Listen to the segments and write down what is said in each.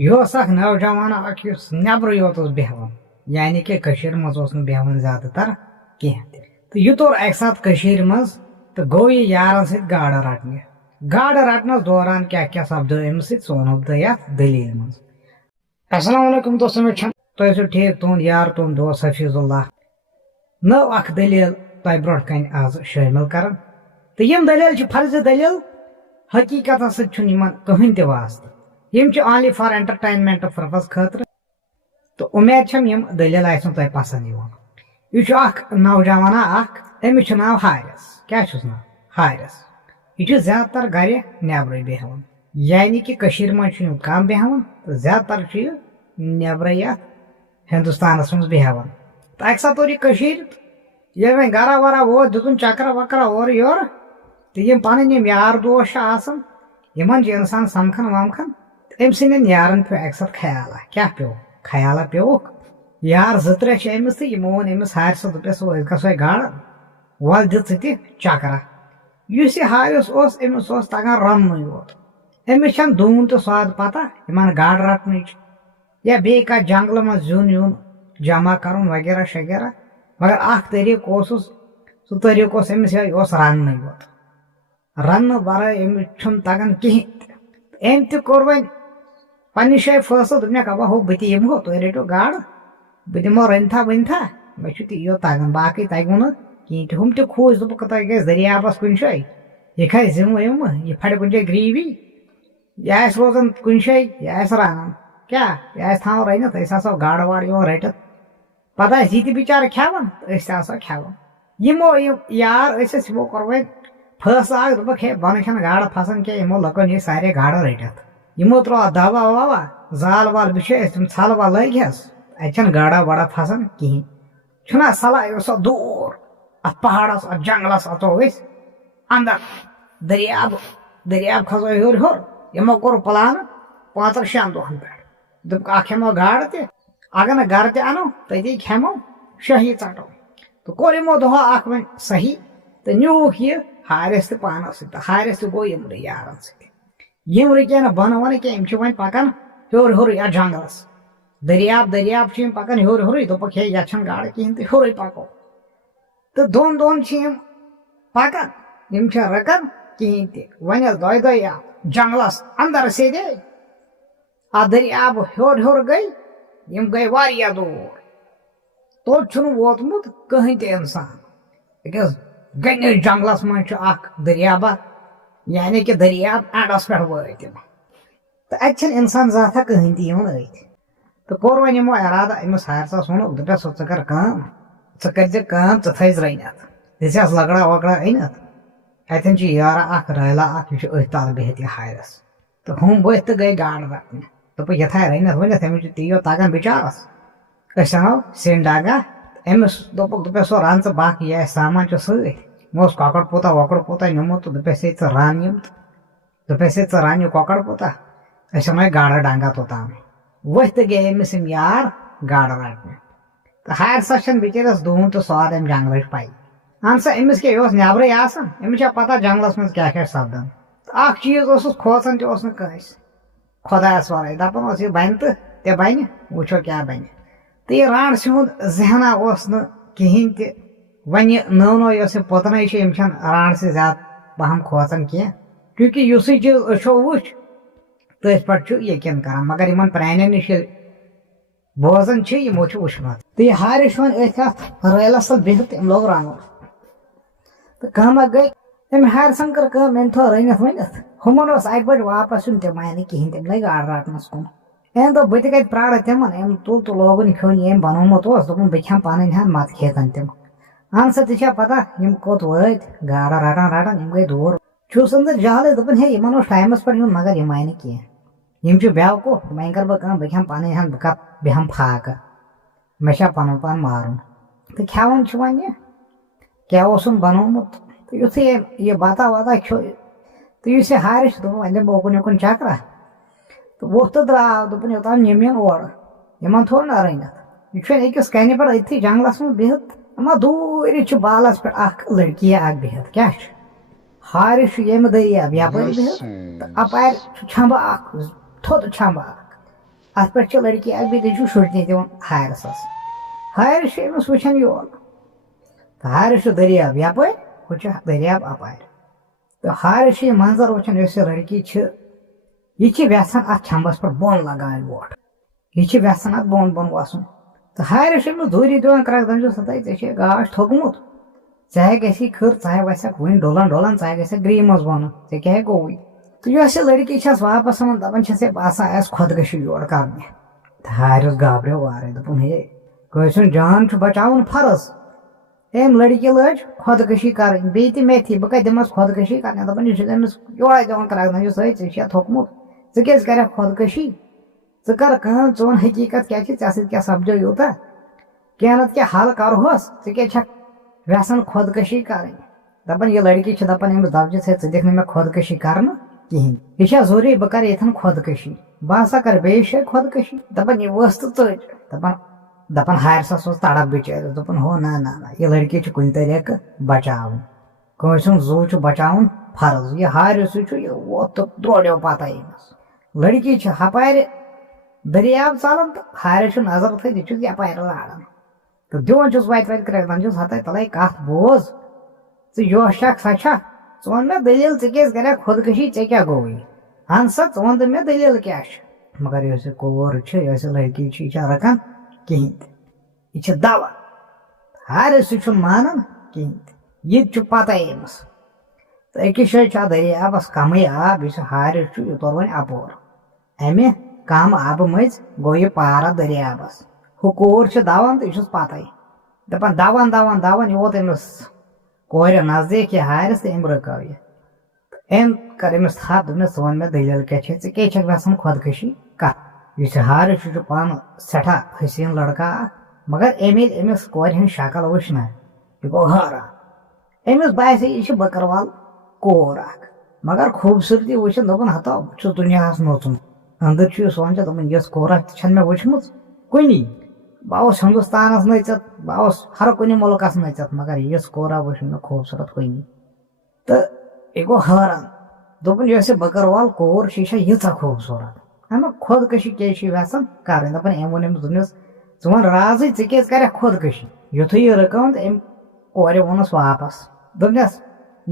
یہ اخ نوجوان اخ نبر یوت بیہوان یعنی کہ کشیر مز بیہوان زیادہ تر کینٛہہ تو یہ تور اکہ سات کشیر مز تو گو یہ یارن ست گاڑ رٹنہ گاڑ رٹنس دوران کیا کیا سپدو امس ست سہ ونو بہ یتھ دلیل مز السلام علیکم دوستو وچھان تُہۍ ٲسِو ٹھیک تہنٛد یار تہنٛد دوست حفیظ اللہ نو اکھ دلیل تۄہہِ برونٛٹھ کنہِ آز شٲمِل کران تو یم دلیل چھ فرض دلیل حقیقت ست چھُنہٕ یمن کٕہٕنۍ تہِ واسطہٕ یم چھ اونلی فار انٹرٹینمنٹ پرپز خاطر تو امید چھم یم دلیل آسن تۄہہِ پسند یوان یہ چھ اکھ نوجوانا اکھ امس چھ ناو حارث کیا چھُس ناو حارث یہ چھ زیادٕ تر گرِ نیبرٕے بیہوان یعنی کہ کشیر مز چھ کم بیہوان تو زیادٕ تر چھ یہ نیبرٕے یتھ ہندوستانس مز بیہوان تو اکہ ساتہٕ توٚر یہِ کٔشیٖرِ ییٚلہِ وۄنۍ گرا ورا ووت دِتُن چکرا وکرا اورٕ یورٕ تو یم پنٕنۍ یم یار دوس چھ آسان یمن چھ انسان سمکھان ومکھان أمۍ سٕنٛدٮ۪ن یارن پیوٚو اکہ ساتہٕ خیالا کیا پیوٚو خیالا پیوٚوُکھ یار زٕ ترٛےٚ چھِ أمِس تہٕ یِمو ووٚن أمِس حارثس دوٚپٮ۪س أسۍ گژھو گاڑٕ وَلہٕ دِ ژٕ تہِ چکرا یُس یہِ حارث اوس أمِس اوس تگان رننُے یوت أمِس چھنہٕ دوٗن تہٕ سواد پتہ یِمن گاڑٕ رٹنٕچ یا بیٚیہِ کتھ جنگلہٕ منٛز زیُن ویُن جمع کرُن وغیرہ شغیرہ مگر اکھ طریٖقہٕ اوسُس سُہ طریٖقہٕ اوس أمِس یِہوٚے اوس رننٕے یوت رننہٕ ورٲے أمِس چھُنہٕ تگان کِہیٖنۍ تہٕ أمۍ تہِ کوٚر وۄنۍ پننہِ جایہِ فٲصلہٕ دوٚپنکھ ابا ہو بہٕ تہِ یِمہو تُہۍ رٔٹِو گاڑٕ بہٕ دِمو رٔنتھا ؤنتھا مےٚ چھُ تی یوت تگان باقٕے تگوٕ نہٕ کِہیٖنۍ تہِ ہُم تہِ کھوٗژ دوٚپُکھ تۄہہِ گژھِ دٔریابس کُنہِ جایہِ یہِ کھسہِ زِمہٕ وِمہٕ یہِ پھٹہِ کُنہِ جایہِ گریٖوی یہِ آسہِ روزان کُنہِ جایہِ یہِ آسہِ رنان کیٛاہ یہِ آسہِ تھاوان رٔنِتھ أسۍ آسو گاڑٕ واڑٕ یِوان رٔٹِتھ پتہٕ آسہِ یہِ تہِ بِچارٕ کھٮ۪وان تہٕ أسۍ تہِ آسو کھٮ۪وان یِمو یِم یار ٲسۍ أسۍ یِمو کوٚر وۄنۍ فٲصلہٕ اکھ دوٚپُکھ ہے بۄنہٕ چھنہٕ گاڑٕ پھسان کینٛہہ یِمو لُکو نی سارے گاڑٕ رٔٹِتھ یِمو ترٛوو اتھ دوا ووا زال وال بِچھٲیِس تِم ژھل ول لٲگہس اتہِ چھنہٕ گاڑا واڑا پھسان کِہیٖنۍ چھُنہ صلح یہِ اوس سۄ دوٗر اتھ پہاڑس اتھ جنگلس اژو أسۍ اندر دٔریاب کھسو ہیوٚر ہیوٚر یِمو کوٚر پلانہٕ 5-6 دۄہن پٮ۪ٹھ دوٚپُکھ اکھ ہٮ۪مو گاڑٕ تہِ اگر نہٕ گرٕ تہِ انو تٔتی کھٮ۪مو شٲہی ژٹو تہٕ کوٚر یِمو دۄہا اکھ وۄنۍ صحیح تہٕ نیوٗکھ یہِ حارث تہِ پانس سۭتۍ تہٕ حارث تہِ گوٚو یِمنٕے یارن سۭتۍ یِم رُکے نہٕ بۄنہٕ وۄنہٕ کینٛہہ یِم چھِ وۄنۍ پکان ہیوٚر ہیوٚرُے یتھ جنگلس دٔریاب چھِ یِم پکان ہیوٚر ہیوٚرُے دوٚپُکھ ہے یتھ چھنہٕ گاڑٕ کِہیٖنۍ تہٕ ہیوٚرُے پکو تہٕ دۄن دۄہن چھِ یِم پکان یِم چھِنہٕ رُکان کِہیٖنۍ تہِ وۄنۍ ییٚلہِ دۄیہِ دۄہہِ یتھ جنگلس اندر سیدے اتھ دٔریاب ہیوٚر ہیوٚر گٔے یِم گٔے واریاہ دوٗر توٚت چھُنہٕ ووتمُت کٕہٕنۍ تہِ انسان أکِس گٔنِس جنگلس منٛز چھُ اکھ دٔریابا یعنی کہ دٔریاب اینڈس پٮ۪ٹھ وٲتۍ یِم تہٕ اتہِ چھنہٕ انسان ذاتھا کٕہٕنۍ تہِ یِوان أتھۍ تہٕ کوٚر وۄنۍ یِمو ارادہ أمِس حارثس ووٚنُکھ دوٚپٮ۪س ژٕ کر کٲم ژٕ کٔرزِ کٲم ژٕ تھٲیزِ رٔنِتھ دِژٮ۪س لٔکڑا وکڑا أنِتھ اتٮ۪ن چھُ یارا اکھ رٲلا اکھ یہِ چھُ أتھۍ تل بِہِتھ یہِ حارث تہٕ ہُم ؤتھۍ تہٕ گٔے گاڑٕ رٹنہِ دوٚپُکھ یہِ تھایہِ رٔنِتھ ؤنِتھ أمِس چھُ تی یوت تگان بِچارس أسۍ انو سِنۍ ڈگا أمِس دوٚپُکھ دوٚپٮ۪س ہو رن ژٕ باقٕے یہِ آسہِ سامان چھُ سۭتۍ مےٚ اوس کۄکر پوٗتا وۄکر پوٗتا نِمُت تہٕ دوٚپٮ۪س ہے ژٕ رن یِم تہٕ دوٚپٮ۪س ہے ژٕ رن یہِ کۄکر پوٗتا أسۍ انو گاڑٕ ڈنگا توٚتام ؤتھۍ تہٕ گٔے أمِس یِم یار گاڑٕ رٹنہِ تہٕ حارثس چھنہٕ بِچٲرِس دوٗن تہٕ سواد امہِ جنگلٕچ پاے اہن سا أمِس کیٛاہ یہِ اوس نیبرٕے آسان أمِس چھا پتہ جنگلس منٛز کیٛاہ کیٛاہ چھُ سپدان تہٕ اکھ چیٖز اوسُس کھوژان تہِ اوس نہٕ کٲنٛسہِ خۄدایس ورٲے دپان اوس یہِ بنہِ تہٕ تہِ بنہِ وٕچھو کیٛاہ بنہِ تہٕ یہِ رانٛڈسہِ ہُنٛد ذہنا اوس نہٕ کِہیٖنۍ تہِ وۄنۍ یہِ نٔو یۄس یہِ پٔتنٕے چھِ یِم چھنہٕ رانٛڈسہِ زیادٕ پہم کھوژان کینٛہہ کیونکہِ یُسٕے چیٖز أچھو وٕچھ تٔتھۍ پٮ۪ٹھ چھُ یقیٖن کران مگر یِمن پرانٮ۪ن نِش ییٚلہِ بوزان چھِ یِمو چھُ وٕچھمُت تہٕ یہِ حارث چھُ وۄنۍ أتھۍ اتھ رٲلس تل بِہِتھ تہٕ أمۍ لوگ رنُن تہٕ کٲمہ گٔے أمۍ حارثن کٔر کٲم أمۍ تھوٚو رٔنِتھ ؤنِتھ ہُمن اوس اکہِ بجہِ واپس یُن تِم آیہِ نہٕ کِہیٖنۍ تِم لٔگۍ گاڑٕ رٹنس کُن أمۍ دوٚپ بہٕ تہِ کتہِ پرارٕ تِمن أمۍ تُل تہٕ لوگُن کھیوٚن یہِ أمۍ بنومُت اوس دوٚپُن بہٕ کھٮ۪مہٕ پنٕنۍ ہن متہٕ کھیتن تِم اہن سا ژےٚ چھا پتہ یِم کوٚت وٲتۍ گاڑٕ رٹان یِم گٔے دوٗر چھُس أنٛدٕر جالٕے دوٚپُن ہے یِمن اوس ٹایمس پٮ۪ٹھ یُن مگر یِم آیہِ نہٕ کینٛہہ یِم چھِ بیوقوٗف وۄنۍ کرٕ بہٕ کٲم بہٕ کھٮ۪مہٕ پنٕنۍ ہن بہٕ بیہمہٕ فاقہٕ مےٚ چھا پنُن پان مارُن تہٕ کھٮ۪وان چھُ وۄنۍ یہِ کیٛاہ اوسُم بنومُت تہٕ یُتھُے أمۍ یہِ بتا وتا کھیوٚو تہٕ یُس یہِ حارث چھُ دوٚپُن وۄنۍ دِمہٕ بہٕ اوکُن یِکُن چکرا تہٕ ووٚتھ تہٕ درٛاو دوٚپُن یوٚتام یِم یِن اورٕ یِمن تھوٚو نہ رٔنِتھ یہِ چھُ أکِس کَنہِ پٮ۪ٹھ أتھی جنگلس منٛز بِہِتھ اما دوٗرِ چھُ بالس پٮ۪ٹھ اکھ لڑکِیا اکھ بِہِتھ کیٛاہ چھُ حارث چھُ ییٚمہِ دٔریاب یپٲرۍ بِہِتھ تہٕ اپارِ چھُ چھمبہٕ اکھ تھوٚد چھمبہٕ اکھ ات پہ لڑکی اک بیٚیہِ شُرنہِ دِوان ہارسس ہارس چھُ أمِس وٕچھان یور تہٕ ہارس چھُ دٔریاب یپٲرۍ ہُہ چھُ دٔریاب اپارِ تہٕ ہارس چھُ یہِ منظر وٕچھان یۄس یہِ لڑکی چھِ یہِ چھِ یژھان اتھ چھمبس پٮ۪ٹھ بۄن لگاوٕنۍ ووٹ یہِ چھِ یژھان اتھ بۄن بۄن وسُن تہٕ ہارس چھُ أمِس دوٗری دِوان کرٛکھ دپان چھُس ہتا ژےٚ چھے گاش تھوٚکمُت ژےٚ گژھی کھٕر ژٕ وسکھ وٕنۍ ڈولان ڈولان ژٕ گژھکھ گریٖمہِ منٛز بۄنہٕ ژےٚ کیٛاہ گوٚوُے تہٕ یۄس یہِ لڑکی چھس واپس یِوان دپان چھس ہے باسان آسہِ خۄدکٔشی یورٕ کرنہِ تہٕ ہارس گابریو وارے دوٚپُن ہے کٲنٛسہِ ہُنٛد جان چھُ بچاوُن فرض أمۍ لڑکی لٲج خۄدکٔشی کرٕنۍ بیٚیہِ تہِ میتھی بہٕ کتہِ دِمس خۄدکٔشی کرنہِ دپان یہِ چھُ أمِس یورے دِوان کرٛکھ دپان چھُس ہے ژےٚ چھےٚ تھوٚکمُت ژٕ کیٛازِ کرکھ خۄدکٔشی ژٕ کر کٲم ژٕ وَن حقیٖقت کیٛاہ چھِ ژےٚ سۭتۍ کیٛاہ سپدیو یوٗتاہ کینٛہہ نتہٕ کینٛہہ حل کرہوس ژٕ کیٛازِ چھکھ یژھان خۄدکٔشی کرٕنۍ دپان یہِ لڑکی چھِ دپان أمِس دپجس ہے ژٕ دِکھ نہٕ مےٚ خۄدکٔشی کرنہٕ کِہینۍ یہِ چھا ضروٗری بہٕ کرٕ ییٚتھن خۄدکٔشی بہٕ ہسا کرٕ بیٚیِس جایہِ خۄدکٔشی دپان یہِ ؤژھ تہٕ ژٔج دپان ہارسس اوس تڑپ بِچٲرِس دوٚپُن ہو نہ نہ نہ یہِ لڑکی چھِ کُنہِ طریٖقہٕ بچاوٕنۍ کٲنٛسہِ ہُنٛد زُو چھُ بچاوُن فرض یہِ ہاریُسٕے چھُ یہِ ووت تہٕ دورٮ۪و پتہ أمِس لڑکی چھِ ہپارِ دٔریاب ژلان تہٕ ہارس چھُ نظر تھٲیِتھ یہِ چھُس یپارِ لاران تہٕ دِوان چھُس وتہِ وتہِ کرٛکھ دپان چھُس ہتا تلے کتھ بوز ژٕ یۄس چھکھ سۄ چھکھ ژٕ وَن مےٚ دٔلیٖل ژٕ کیٛازِ کرکھ خۄدکٔشی ژےٚ کیٛاہ گوٚوُے اہن سا ژٕ وَن تہٕ مےٚ دٔلیٖل کیٛاہ چھِ مگر یۄس یہِ کوٗر چھِ یۄس یہِ لڑکی چھِ یہِ چھےٚ رکان کِہینۍ تہِ یہِ چھِ دوا ہارس سُہ چھُنہٕ مانان کِہینۍ تہِ یہِ تہِ چھُ پتہ أمِس تہٕ أکِس جایہِ چھُ اتھ دٔریابس کمٕے آب یُس یہِ ہارس چھُ یہِ تور وۄنۍ اپور امہِ کم آبہٕ مٔنٛزۍ گوٚو یہِ پار اتھ دٔریابس ہُہ کوٗر چھِ دوان تہٕ یہِ چھُس پتے دپان دوان دوان دوان یہِ ووت أمِس کورِ نزدیٖک یہِ ہارس تہٕ أمۍ رُکٲو یہِ أمۍ کٔر أمِس تھپھ دوٚپنس ژٕ وَن مےٚ دٔلیٖل کیٛاہ چھے ژٕ کیٛازِ چھکھ یژھان خۄدکٔشی کرٕنۍ یُس یہِ ہارس چھُ پانہٕ سٮ۪ٹھاہ حسیٖن لڑکہٕ اکھ مگر أمۍ ییٚلہِ أمِس کورِ ہٕنٛز شکل وٕچھ نہ یہِ گوٚو حٲران أمِس باسے یہِ چھِ بٔکٕروال کوٗر اکھ مگر خوٗبصوٗرتی وٕچھِتھ دوٚپُن ہتا بہٕ چھُس دُنیاہس نوژمُت أنٛدٕرۍ چھُ یہِ سونٛچان دوٚپُن یۄس کوٗرا چھنہٕ مےٚ وٕچھمٕژ کُنی بہٕ اوسُس ہندوستانس نٔژِتھ بہٕ اوسُس ہر کُنہِ مُلکس نٔژِتھ مگر یِژھ کوٗرا وٕچھ نہٕ مےٚ خوٗبصوٗرت کُنی تہٕ یہِ گوٚو حٲران دوٚپُن یۄس یہِ بٔکٕروال کوٗر چھِ یہِ چھےٚ ییٖژاہ خوٗبصوٗرت امیُک خۄدکٔشی کیٛازِ چھِ یژھان کرٕنۍ دپان أمۍ ووٚن أمِس دوٚپنس ژٕ وَن رازٕے ژٕ کیٛازِ کرکھ خۄدکٔشی یُتھُے یہِ رُکٲوٕن تہٕ أمۍ کورِ ووٚنُس واپس دوٚپنس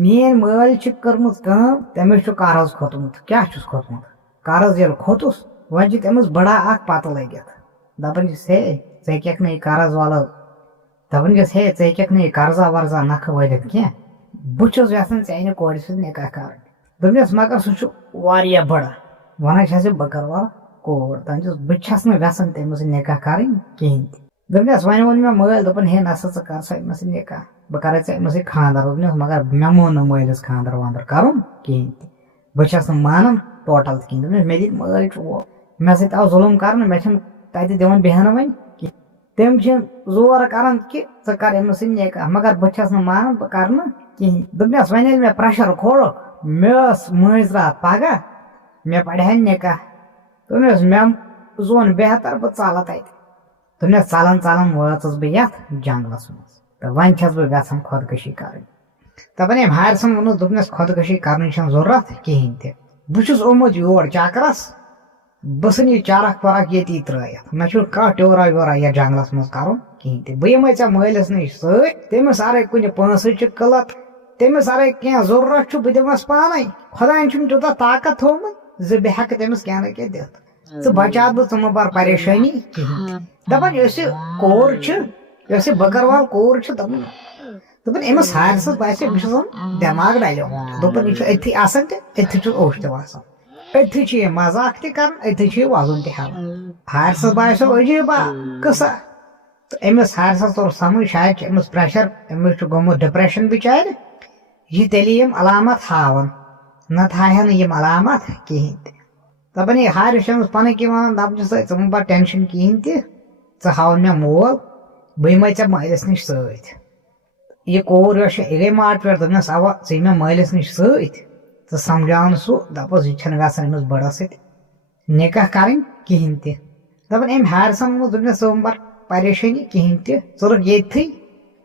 میٲنۍ مٲلۍ چھِ کٔرمٕژ کٲم تٔمِس چھُ قرض کھوٚتمُت کیٛاہ چھُس کھوٚتمُت قرض ییٚلہِ کھوٚتُس وۄنۍ چھِ تٔمِس بڑا اکھ پتہٕ لٔگِتھ دپان چھِس ہے ژٕ ہیٚککھ نہٕ یہِ قرض والو دپان چھِس ہے ژٕ ہیٚککھ نہٕ یہِ قرضا ورضا نکھٕ وٲلِتھ کینٛہہ بہٕ چھُس یژھان ژےٚ کورِ سۭتۍ نکاح کرٕنۍ دوٚپنس مگر سُہ چھُ واریاہ بڑٕ ونان چھس یہِ بٔکٕروال کوٗر دپان چھِس بہٕ چھس نہٕ یژھان تٔمِس سۭتۍ نکاح کرٕنۍ کِہینۍ تہِ دوٚپنس وۄنۍ ووٚن مےٚ مٲلۍ دوٚپُن ہے نسا ژٕ کر سا أمِس سۭتۍ نکاح بہٕ کرے ژےٚ أمِس سۭتۍ خانٛدر دوٚپنس مگر مےٚ مون نہٕ مٲلِس خانٛدر وانٛدر کرُن کِہینۍ تہِ بہٕ چھس نہٕ مانان ٹوٹل تہِ کِہینۍ دوٚپنس مےٚ دِتۍ مٲلۍ ٹوٹھ مےٚ سۭتۍ آو ظُلُم کرنہٕ مےٚ چھِنہٕ تتہِ دِوان بیٚہنہٕ وۄنۍ کینٛہہ تِم چھِ زور کران کہِ ژٕ کر أمِس سۭتۍ نکاح مگر بہٕ چھس نہٕ مانان بہٕ کرٕ نہٕ کِہینۍ دوٚپنس وۄنۍ ییٚلہِ مےٚ پریشر کھولُکھ مےٚ ٲس مٲنٛزۍ راتھ پگاہ مےٚ پرِ ہا نکاح دوٚپنس مےٚ زون بہتر بہٕ ژلہٕ تتہِ دوٚپنس ژلان ژلان وٲژٕس بہٕ یتھ جنگلس منٛز تہٕ وۄنۍ چھس بہٕ یژھان خۄدکٔشی کرٕنۍ دپان أمۍ ہارسن ووٚنُس دوٚپنس خۄدکٔشی کرنٕچ چھنہٕ ضروٗرت کِہینۍ تہِ بہٕ چھُس آمُت یور چکرس بہٕ ژھٕنہٕ یہِ چرکھ ورکھ ییٚتی ترٲیِتھ مےٚ چھُنہٕ کانٛہہ ٹیوٗرا ویوٗرا یتھ جنگلس منٛز کرُن کِہینۍ تہِ بہٕ یِمے ژےٚ مٲلِس نِش سۭتۍ تٔمِس اگرے کُنہِ پونٛسٕچ قٕلت تٔمِس اگرے کینٛہہ ضروٗرت چھُ بہٕ دِمس پانے خۄداین چھُنہٕ تیوٗتاہ طاقت تھوٚومُت زِ بہٕ ہٮ۪کہٕ تٔمِس کینٛہہ نہ کینٛہہ دِتھ ژٕ بچاو بہٕ ژٕ مہ بر پریشٲنی کِہینۍ دپان یۄس یہِ کوٗر چھِ یۄس یہِ بٔکٕروال کوٗر چھِ دوٚپُن أمِس ہارسس باسے بہٕ چھُس دٮ۪ماغ ڈلیومُت دوٚپُن یہِ چھُ أتھی آسان تہٕ أتھی چھُس اوٚش تہِ وسان أتھی چھُ یہِ مزاق تہِ کران أتھی چھُ یہِ وزُن تہِ ہٮ۪وان ہارسس باسیو عجیٖبا قٕصہ تہٕ أمِس ہارسس توٚر سمجھ شاید چھُ أمِس پریشر أمِس چھُ گوٚمُت ڈپریشن بِچارِ یہِ تیٚلہِ یِم علامت ہاوان نتہٕ ہاوہا نہٕ یِم علامت کِہینۍ تہِ دپان یہِ ہارس چھُ أمِس پنٕنۍ کِنۍ ونان دپان چھِس ژٕ مہ بر ٹینشن کِہینۍ تہِ ژٕ ہاوُن مےٚ مول بہٕ یِمے ژےٚ مٲلِس نِش سۭتۍ یہِ کوٗر یۄس چھِ یہِ گٔے ماٹہِ پٮ۪ٹھ دوٚپنس اوا ژٕ یہِ مےٚ مٲلِس نِش سۭتۍ ژٕ سمجاون سُہ دپوس یہِ چھنہٕ یژھان أمِس بٔڑس سۭتۍ نکاح کرٕنۍ کِہینۍ تہِ دپان أمۍ ہارسن ووٚنُس دوٚپنس ژٕ مہ بر پریشٲنی کِہینۍ تہِ ژٕ رُک ییٚتھٕے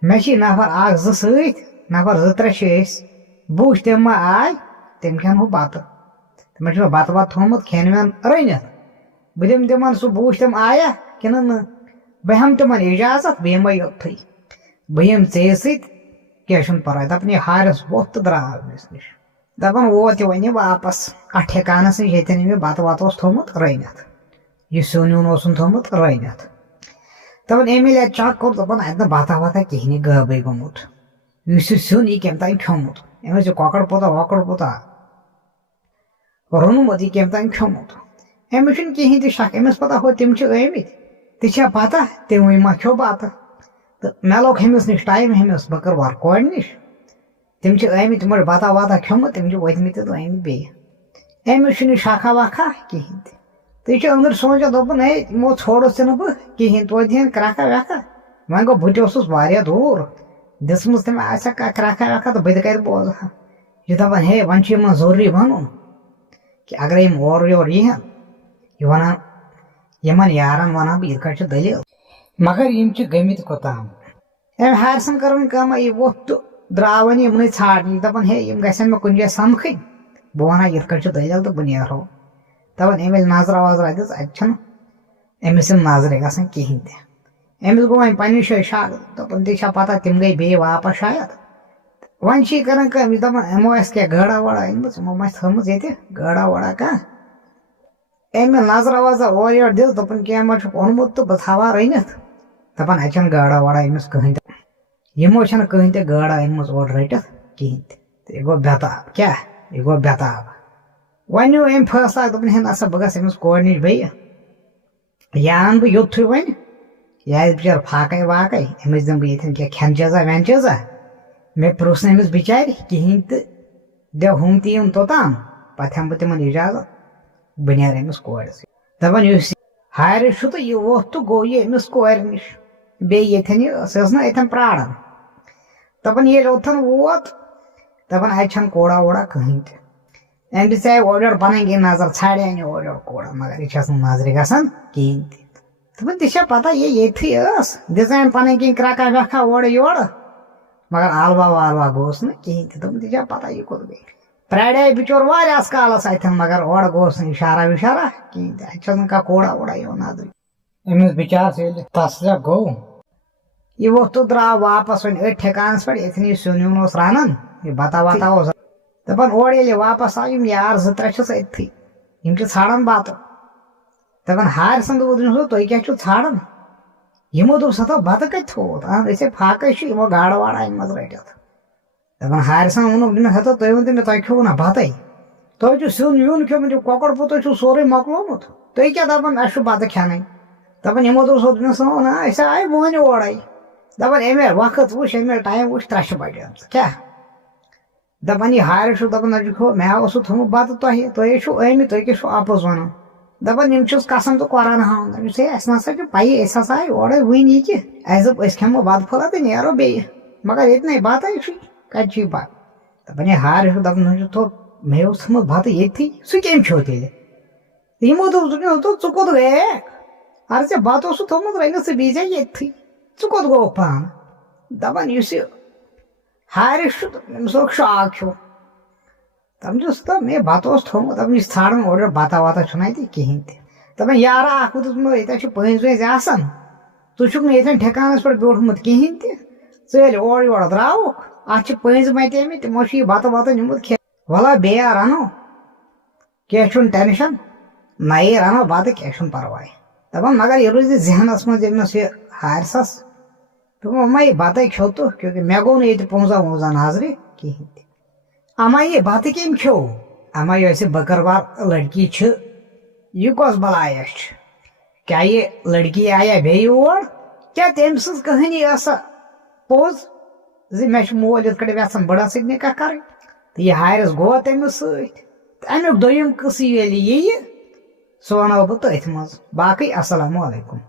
مےٚ چھِ نفر اکھ زٕ سۭتۍ نفر زٕ ترٛےٚ چھِ أسۍ بہٕ وٕچھ تِم ما آے تِم کھٮ۪ن ہُہ بتہٕ تِمن چھُ مےٚ بتہٕ وتہٕ تھوٚومُت کھٮ۪ن وٮ۪ن رٔنِتھ بہٕ دِمہٕ تِمن سُہ بہٕ وٕچھِ تِم آیا کِنہٕ نہٕ بہٕ ہٮ۪مہٕ تِمن اِجازت بہٕ یِمے یوٚتھٕے بہٕ یِمہٕ ژےٚ سۭتۍ کینٛہہ چھُنہٕ پرواے دپان یہِ ہارٮ۪س ووٚتھ تہٕ درٛاو أمِس نِش دپان ووت یہِ وۄنۍ واپس اتھ ٹھِکانس نِش ییٚتٮ۪ن أمۍ یہِ بتہٕ وتہٕ اوس تھوٚومُت رٔنِتھ یہِ سیُن ویُن اوسُن تھوٚومُت رٔنِتھ دپان أمۍ ییٚلہِ اَتہِ چک کوٚر دپان اَتہِ نہٕ بتہ وتہ کِہیٖنۍ یہِ غٲبٕے گوٚمُت یُس یہِ سیُن یہِ کٔمۍ تانۍ کھیوٚمُت أمِس یہِ کۄکر پوٗتا وۄکر پوٗتا روٚنمُت یہِ کٔمۍ تانۍ کھیوٚمُت أمِس چھُنہٕ کِہیٖنۍ تہِ شک أمِس پتہ ہُہ تِم چھِ آمٕتۍ تہِ چھا پتہ تِموٕے ما کھیوٚو بتہٕ تہٕ مےٚ لوٚگ ہُمِس نِش ٹایم ہُمِس بہٕ کٔر وارٕ کورِ نِش تِم چھِ آمٕتۍ تِمو چھُ بتہ وتہ کھیوٚمُت تِم چھِ وٲتمٕتۍ تہٕ آمٕتۍ بیٚیہِ أمِس چھُنہٕ شکھا وکھا کِہیٖنۍ تہِ تُہۍ چھِ أنٛدٕرۍ سونٛچان دوٚپُن ہے یِمو ژھوڑُس تہِ نہٕ بہٕ کِہیٖنۍ توتہِ دِہَن کرٛکھا وٮ۪کھا وۄنۍ گوٚو بہٕ تہِ اوسُس واریاہ دوٗر دِژمٕژ تٔمۍ آسہِ ہا کرٛکھا وٮ۪کھا تہٕ بہٕ تہِ کتہِ بوزٕ ہا یہِ دپان ہے وۄنۍ چھُ یِمن ضروٗری ونُن کہِ اگرے یِم اورٕ یورٕ یِہن یہِ ونان یِمن یارن ونان بہٕ یِتھ کٲٹھۍ چھِ دٔلیٖل مگر یِم چھِ گٔمٕتۍ کوٚتام أمۍ ہارسن کٔر وۄنۍ کٲمہ یہِ ووٚتھ تہٕ درٛاو وۄنۍ یِمنٕے ژھانٛڈنہِ یہِ دپان ہے یِم گژھن مےٚ کُنہِ جایہِ سمکھٕنۍ بہٕ ونہا یِتھ کٲٹھۍ چھِ دٔلیٖل تہٕ بہٕ نیرہو دپان أمۍ ییٚلہِ نظرا وظرا دِژ اَتہِ چھنہٕ أمِس یِم نظرِ گژھان کِہیٖنۍ تہِ أمِس گوٚو وۄنۍ پننہِ جایہِ شک دپان تہِ چھا پتہ تِم گٔے بیٚیہِ واپس شاید وۄنۍ چھِ یہِ کران کٲم یہِ دپان یِمو آسہِ کینٛہہ گٲڑا وٲڑا أنمٕژ یِمو ما آسہِ تھٲومٕژ ییٚتہِ گٲڑا وٲڑا کانٛہہ أمۍ ییٚلہِ نظرا وظرا اورٕ یورٕ دِژ دوٚپُن کینٛہہ ما چھُکھ اوٚنمُت تہٕ بہٕ تھاوہا رٔنِتھ دپان اَتہِ چھنہٕ گاڑا واڑا أمِس کٕہٕنۍ تہِ یِمو چھنہٕ کٕہٕنۍ تہِ گٲڑا أنمٕژ اورٕ رٔٹِتھ کِہیٖنۍ تہِ تہٕ یہِ گوٚو بےٚتاب کیٛاہ یہِ گوٚو بےٚتاب وۄنۍ نیوٗ أمۍ فٲصلہ دوٚپُن ہے نسا بہٕ گژھٕ أمِس کورِ نِش بیٚیہِ یا اَنہٕ بہٕ یوٚتھُے وۄنۍ یہِ آسہِ بِچٲر فاقے واقے أمِس دِمہٕ بہٕ ییٚتٮ۪ن کینٛہہ کھٮ۪ن چیٖزا وٮ۪ن چیٖزا مےٚ پرٛژھ نہٕ أمِس بِچارِ کِہیٖنۍ تہٕ دِو ہُم تہِ یِم توٚتام پتہٕ ہٮ۪مہٕ بہٕ تِمن اِجازت بہٕ نیرٕ أمِس کورِ سۭتۍ دپان یُس ہارِ چھُ تہٕ یہِ ووٚتھ تہٕ گوٚو یہِ أمِس کورِ نِش بیٚیہِ ییٚتھٮ۪ن یہِ سۄ ٲس نہ اَتھٮ۪ن پرٛاران دپان ییٚلہِ اوٚتھن ووت دپان اَتہِ چھنہٕ کوڑا ووڑا کٕہٕنۍ تہِ أمۍ دِژے اورٕ یورٕ پنٕنۍ کِنۍ نظر ژھانڈے نہٕ اورٕ یورٕ کوڑا مگر یہِ چھس نہٕ نظرِ گژھان کِہیٖنۍ تہِ دپان تہِ چھا پتہ یہِ ییٚتھٕے ٲس دِژے پنٕنۍ کِنۍ کرٛکھا وٮ۪کھا اورٕ یورٕ مگر آلوا والوا گوٚوس نہٕ کِہیٖنۍ تہِ دوٚپُن تہِ چھا پتہ یہِ کوٚت گٔے پرٛاریٛاے بِچور واریاہس کالس اَتھٮ۪ن مگر اورٕ گوٚوس نہٕ اِشارا وِشارا کِہیٖنۍ تہِ اَتہِ چھس نہٕ کانٛہہ کوڑا ووڑا یِوان نظرِ أمِس بِچارس ییٚلہِ تسلیہ گوٚو یہِ ووٚتھ تہٕ درٛاو واپس وۄنۍ أتھۍ ٹھِکانس پٮ۪ٹھ ییٚتھٮ۪ن یہِ سیُن ویُن اوس رنان یہِ بتہ وتہ اوس دپان اورٕ ییٚلہِ یہِ واپس آو یِم یار زٕ ترٛےٚ چھِس أتتھٕے یِم چھِ ژھانڈان بتہٕ دپان ہارسن دوٚپُس تُہۍ کیٛاہ چھِو ژھانڈان یِمو دوٚپ سا بتہٕ کتہِ تھوٚوُتھ اہن أسے فاقے چھِ یِمو گاڑٕ واڑٕ أنۍمژٕ رٔٹِتھ دپان ہارسن ووٚنُکھ دوٚپُن ہتا تُہۍ ؤنۍتو مےٚ تۄہہِ کھیوٚوُ نا بتے تۄہہِ چھُ سیُن ویُن کھیوٚمُت یہِ کۄکر پوٗتُے چھُ سورُے مۄکلومُت تُہۍ کیٛاہ دپان اَسہِ چھُ بتہٕ کھٮ۪نٕے دپان یِمو دوٚپ نہ أسۍ آیہِ وُہنہِ اورے دپان أمۍ ییٚلہِ وقت وٕچھ أمۍ ییٚلہِ ٹایم وٕچھ 3 چھِ بجیمژٕ کیٛاہ دپان یہِ ہارِ چھُ دپان نہ چھُ مےٚ اوسوٕ تھوٚومُت بتہٕ تۄہہِ تُہۍ چھِو آمٕتۍ تُہۍ کیٛاہ چھِو اَپُز ونان دپان یِم چھِس قسم تہٕ قۄران ہاوان دپان ہے اَسہِ نسا چھِ پَیی أسۍ ہسا آے اورے وٕنۍ یہِ کہِ اَسہِ دوٚپ أسۍ کھٮ۪مو بتہٕ پھوٚلہ تہٕ نیرو بیٚیہِ مگر ییٚتہِ نَے بتہٕ چھُے کتہِ چھُے بتہٕ دپان یہِ ہارِ چھُ دپان نہ چھُ مےٚ اوس تھوٚمُت بتہٕ ییٚتھی سُہ کٔمۍ کھیوٚو تیٚلہِ یِمو دوٚپ ژٕ کوٚت گٔیکھ اگر ژےٚ بتہٕ اوسُتھ تھوٚمُت رٔنِتھ ژٕ بیٖزے ییٚتھٕے ژٕ کوٚت گوٚوُکھ پانہٕ دپان یُس یہِ ہارِس چھُ أمِس لوٚگ شاک ہیوٗ دپان چھُس مےٚ بتہٕ اوس تھوٚمُت دپان یہِ چھِ ژھانڈان اورٕ یورٕ بتہ وتہ چھُنہٕ اَتہِ کِہیٖنۍ تہِ دپان یارا اکھ دوٚپمو ییٚتہِ چھِ پٔنٛزۍ ؤنٛزۍ آسان ژٕ چھُکھ نہٕ ییٚتھٮ۪ن ٹھِکانس پٮ۪ٹھ بیوٗٹھمُت کِہیٖنۍ تہِ ژٕ ییٚلہِ اورٕ یورٕ درٛاوُکھ اتھ چھِ پٔنٛزۍ متیمٕتۍ تِمو چھُ یہِ بتہٕ وتہٕ نیوٗمُت کھٮ۪تھ وَلہ بیٚیہِ رنو کینٛہہ چھُنہٕ ٹٮ۪نشن نَیے رنو بتہٕ کینٛہہ چھُنہٕ پرواے دپان مگر یہِ روزِ ذہنس منٛز ییٚمِس یہِ ہارسس دوٚپُن وۄنۍ یہِ بتے کھیوٚو تہٕ کیونکہِ مےٚ گوٚو نہٕ ییٚتہِ پونٛسا وونٛسا نظرِ کِہیٖنۍ تہِ اما یہِ بتہٕ کٔمۍ کھیوٚو اما یۄس یہِ بٔکٕروال لڑکی چھِ یہِ کۄس بلایا چھِ کیٛاہ یہِ لڑکی آیا بیٚیہِ اور کیٛاہ تٔمۍ سٕنٛز کہانی ٲسا پوٚز زِ مےٚ چھُ مول یِتھ کٲٹھۍ یژھان بٕڑس سۭتۍ نِکاح کَرٕنۍ تہٕ یہِ ہارٮ۪س گوٚو تٔمِس سۭتۍ تہٕ امیُک دوٚیِم قٕصہٕ ییٚلہِ یِیہِ سُہ وَنو بہٕ تٔتھۍ منٛز باقٕے السلامُ علیکُم